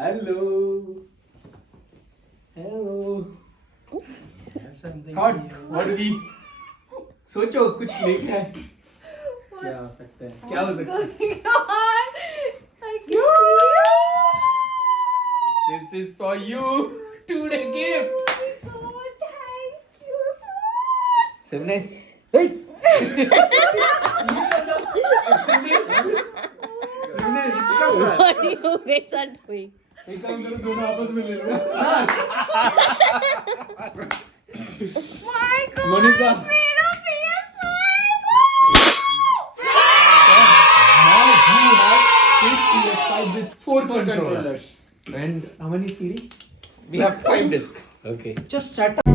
Hello. Thought. What is he? सोचो कुछ लेके आए. क्या हो सकता है? क्या हो सकता है? This is for you. Today gift. Simnes. Hey. What you guys are doing? एक काम करो दोनों आपस में ले लो. My God, Monika. मेरा PS5. Now you have 8 PS5 with 4 controllers. And how many CDs? We have 5 discs. Okay. Just set up.